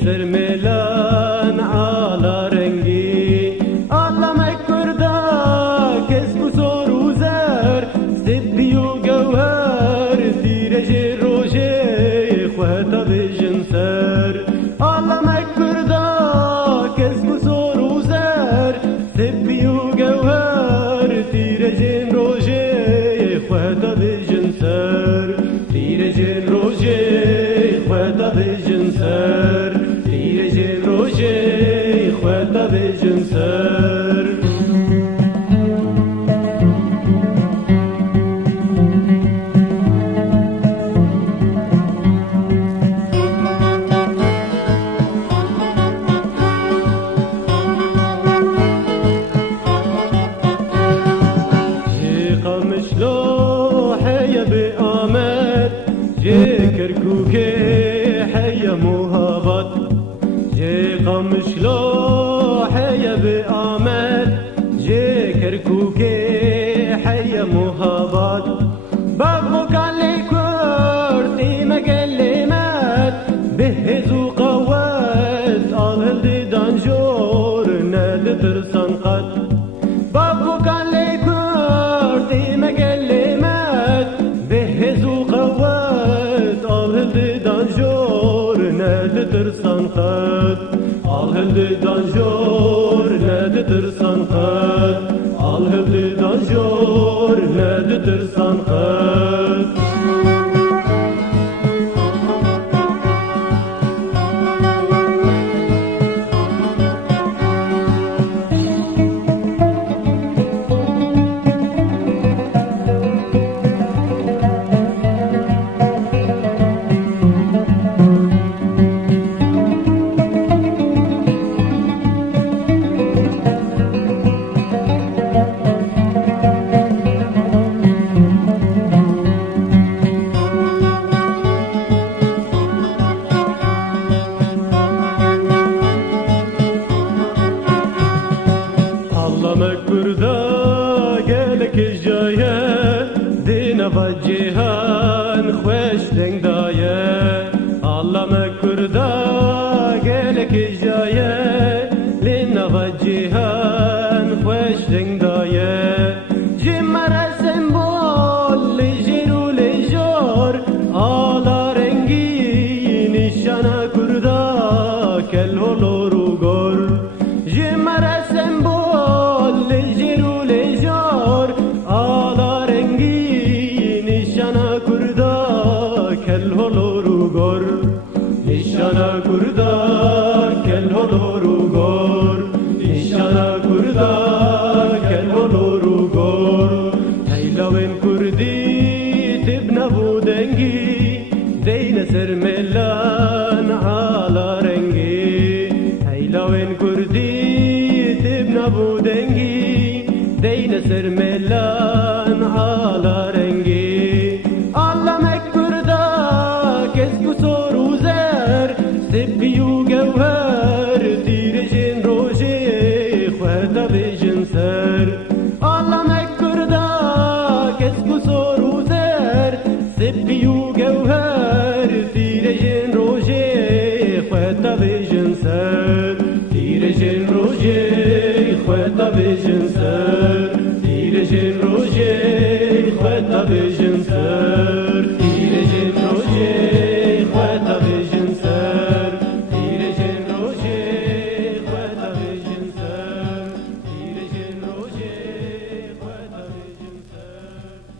سر ملان على رنگی علمك کردا کسب و سر و زر سبی و گوهر دیرج روژه خوهتا بجن سر علمك کردا کسب و سر و زر سبی و گوهر دیرج روژه خوهتا بجن سر دیرج روژه خوهتا بجن سر دیرج روژه خوهتا بجن سر كركوكي حيا مهابط جي قمشلو حيا بآمد جي كركوكي حيا مهابط بابو كان لي كورتي مكلمات بهزو قوات الهلدي دانجور نال ترسان قد بابو كان لي كورتي مكلمات بهزو قوات الهلدي دانجور نال ترسان قد الهلدي دانجور نال ترسان قد الهلدي دانجور نال ترسان قد مكبردا قالك الجاية دينا بجيهان خوش دنگ داية الله مكبردا قالك الجاية لنا بجيهان خوش دنگ داية جمرة سمبول لجيرو لجور على رنگي نشانا كردا كالهولو روغور جمرة سمبول نشانا کردا کل هلو گور نشانا کردا کل هلو گور تیلاوین کردی تبنا بودنگی دین سر ملان على رنگی تیلاوین کردی تبنا بودنگی دین سر ملان على رنگی علمك کردا کسب و سر و زر سبی و گوهر دیرجین روژه خوهتا بجن سر علمك کردا کسب و سر و زر سبی و گوهر دیرجین روژه خوهتا بجن سر دیرجین روژه خوهتا بجن سر دیرجین روژه خوهتا بجن